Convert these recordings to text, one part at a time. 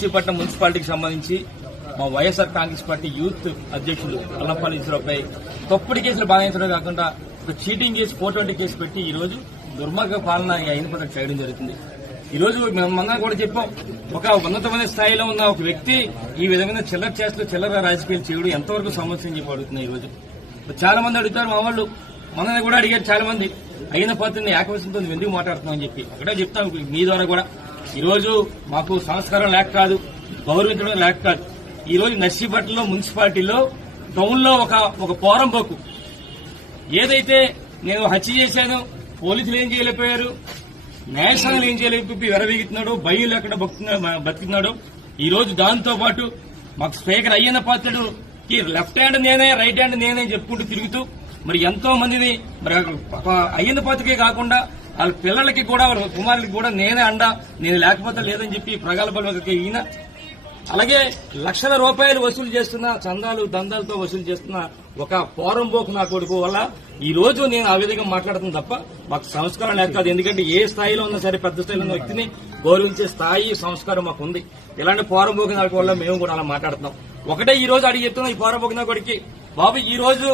నర్సీపట్నం మున్సిపాలిటీకి సంబంధించి మా వైఎస్ఆర్ కాంగ్రెస్ పార్టీ యూత్ అధ్యక్షులు అల్లంపల్లి ఈశ్వరరావుపై తప్పుడు కేసులు బాధించడం కాకుండా ఒక చీటింగ్ కేసు 420 కేసు పెట్టి ఈ రోజు దుర్మార్గ పాలన అయిన పదవి చేయడం జరుగుతుంది. ఈ రోజు మేమందరం కూడా చెప్పాం, ఒక ఉన్నతమైన స్థాయిలో ఉన్న ఒక వ్యక్తి ఈ విధమైన చిల్లర చేస్తూ చిల్లర రాజకీయాలు చేయడం ఎంతవరకు సమస్య అని చెప్పి అడుగుతున్నాయి. ఈ రోజు చాలా మంది అడుగుతారు, మా వాళ్ళు మనల్ని కూడా అడిగారు చాలా మంది, అయిన పాత్రని ఏకవశంతో ఎందుకు మాట్లాడుతున్నామని చెప్పి. ఒకటే చెప్తాం మీ ద్వారా కూడా, ఈ రోజు మాకు సంస్కారం లేక కాదు, గౌరవించడం లేక కాదు. ఈ రోజు నర్సీపట్నంలో మున్సిపాలిటీలో టౌన్ లో ఒక పోరంబోకు ఏదైతే నేను హత్య చేశాను, పోలీసులు ఏం చేయలేకపోయారు, న్యాయస్థానాలు ఏం చేయలేకపోయి విరవీగుతున్నాడు, భయం లేకుండా బతుకుతున్నాడు. ఈ రోజు దాంతో పాటు మాకు స్పీకర్ అయ్యన్న పాత్రుడుకి లెఫ్ట్ హ్యాండ్ నేనే, రైట్ హ్యాండ్ నేనే చెప్పుకుంటూ తిరుగుతూ మరి ఎంతో మందిని మరి అయ్యన్న పాత్రకే కాకుండా వాళ్ళ పిల్లలకి కూడా వాళ్ళ కుమారులకి కూడా నేనే అండా, నేను లేకపోతే లేదని చెప్పి ప్రగల్భాలకి ఈయన. అలాగే లక్షల రూపాయలు వసూలు చేస్తున్న చందాలు దందాలతో వసూలు చేస్తున్న ఒక పోరంబోకు నా కొడుకు వల్ల ఈ రోజు నేను ఆ విధంగా మాట్లాడుతుంది తప్ప మాకు సంస్కారం లేక కాదు. ఎందుకంటే ఏ స్థాయిలో ఉన్నా సరే పెద్ద స్థాయిలో ఉన్న వ్యక్తిని గౌరవించే స్థాయి సంస్కారం మాకు ఉంది. ఇలాంటి పోరంబోకు నా వల్ల మేము కూడా అలా మాట్లాడుతున్నాం. ఒకటే ఈ రోజు అడిగి చెప్తున్నాం, ఈ పోరంబోకు నా కొడుకి బాబు ఈ రోజు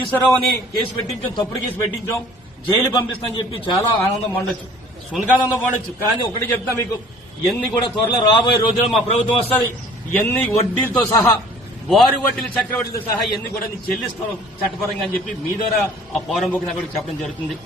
ఈశ్వరరావు అని కేసు పెట్టించాం, తప్పుడు కేసు పెట్టించాం, జైలు పంపిస్తామని చెప్పి చాలా ఆనందం పండొచ్చు, సునకానందం పండొచ్చు. కానీ ఒకటి చెప్తా మీకు, ఇవన్నీ కూడా త్వరలో రాబోయే రోజుల్లో మా ప్రభుత్వం వస్తుంది, ఇవన్నీ వడ్డీలతో సహా, వారి వడ్డీలు చక్రవడ్డీలతో సహా ఇవన్నీ కూడా నీకు చెల్లిస్తాం చట్టపరంగా అని చెప్పి మీ ద్వారా ఆ పోరంబోకు నాకు చెప్పడం జరుగుతుంది.